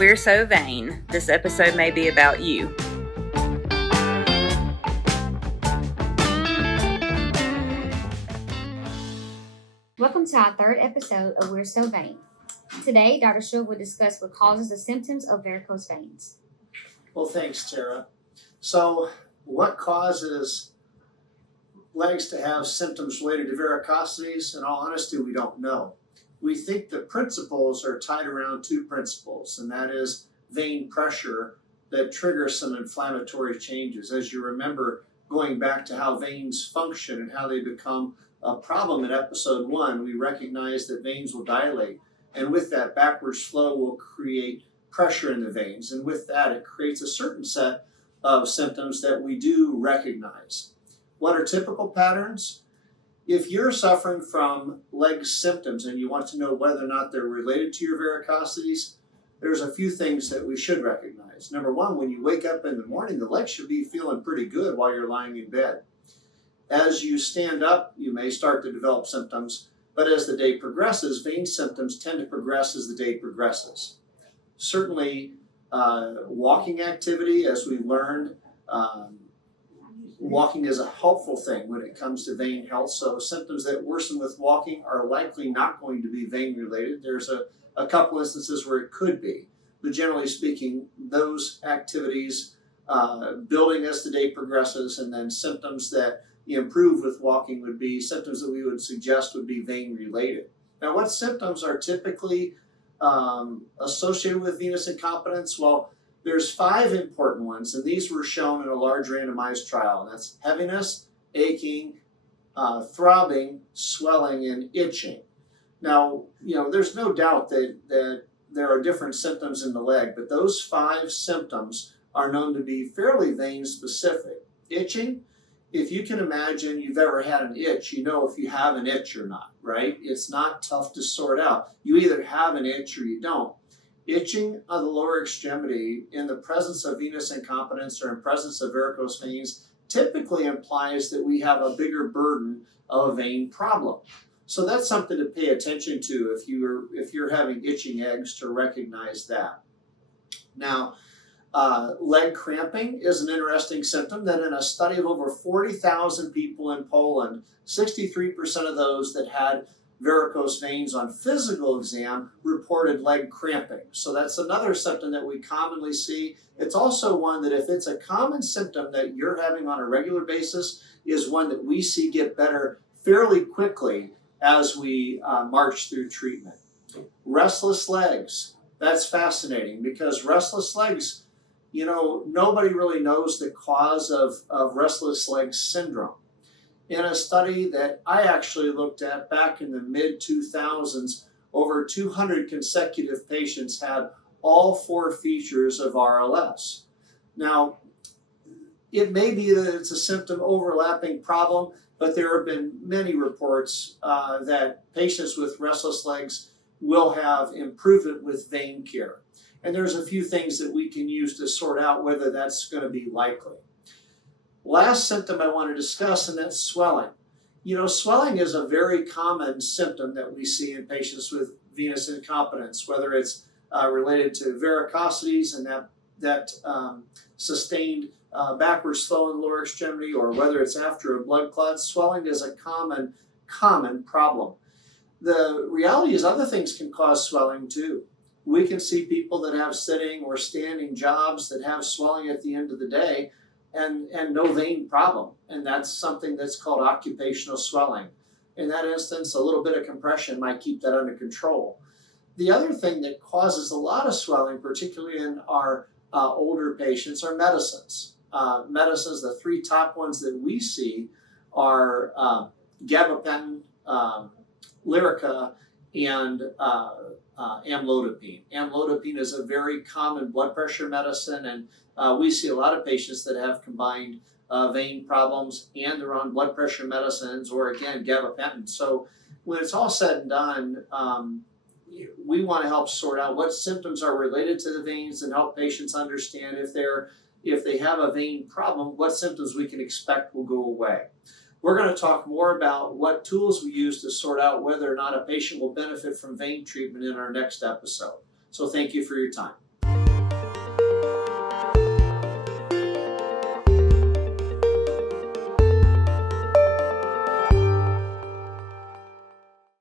We're so vain. This episode may be about you. Welcome to our third episode of We're So Vain. Today, Dr. Schul will discuss what causes the symptoms of varicose veins. Well, thanks, Tara. So, what causes legs to have symptoms related to varicosities? In all honesty, we don't know. We think the principles are tied around two principles, and that is vein pressure that triggers some inflammatory changes. As you remember, going back to how veins function and how they become a problem in episode 1, we recognize that veins will dilate, and with that, backwards flow will create pressure in the veins, and with that, it creates a certain set of symptoms that we do recognize. What are typical patterns? If you're suffering from leg symptoms and you want to know whether or not they're related to your varicosities, there's a few things that we should recognize. Number one, when you wake up in the morning, the legs should be feeling pretty good while you're lying in bed. As you stand up, you may start to develop symptoms, but as the day progresses, vein symptoms tend to progress as the day progresses. Certainly, walking activity, as we learned, walking is a helpful thing when it comes to vein health. So symptoms that worsen with walking are likely not going to be vein related. There's a couple instances where it could be, but generally speaking, those activities building as the day progresses, and then symptoms that improve with walking would be symptoms that we would suggest would be vein related. Now, what symptoms are typically associated with venous incompetence? Well, there's 5 important ones, and these were shown in a large randomized trial. And that's heaviness, aching, throbbing, swelling, and itching. Now, there's no doubt that there are different symptoms in the leg, but those 5 symptoms are known to be fairly vein specific. Itching, if you can imagine you've ever had an itch, you know if you have an itch or not, right? It's not tough to sort out. You either have an itch or you don't. Itching of the lower extremity in the presence of venous incompetence or in presence of varicose veins typically implies that we have a bigger burden of a vein problem. So that's something to pay attention to if you're having itching eggs, to recognize that. Now, leg cramping is an interesting symptom that in a study of over 40,000 people in Poland, 63% of those that had varicose veins on physical exam reported leg cramping. So that's another symptom that we commonly see. It's also one that if it's a common symptom that you're having on a regular basis, is one that we see get better fairly quickly as we march through treatment. Restless legs, that's fascinating because restless legs, nobody really knows the cause of restless leg syndrome. In a study that I actually looked at back in the mid-2000s, over 200 consecutive patients had all 4 features of RLS. Now, it may be that it's a symptom overlapping problem, but there have been many reports that patients with restless legs will have improvement with vein care. And there's a few things that we can use to sort out whether that's going to be likely. Last symptom I want to discuss, and that's swelling. Swelling is a very common symptom that we see in patients with venous incompetence, whether it's related to varicosities and that sustained backwards flow in the lower extremity, or whether it's after a blood clot. Swelling is a common problem. The reality is other things can cause swelling too. We can see people that have sitting or standing jobs that have swelling at the end of the day, and no vein problem. And that's something that's called occupational swelling. In that instance, a little bit of compression might keep that under control. The other thing that causes a lot of swelling, particularly in our older patients, are medicines. Medicines, the 3 top ones that we see are gabapentin, Lyrica, and amlodipine. Amlodipine is a very common blood pressure medicine, and we see a lot of patients that have combined vein problems and they're on blood pressure medicines, or again, gabapentin. So when it's all said and done, we want to help sort out what symptoms are related to the veins and help patients understand if they have a vein problem, what symptoms we can expect will go away. We're going to talk more about what tools we use to sort out whether or not a patient will benefit from vein treatment in our next episode. So thank you for your time.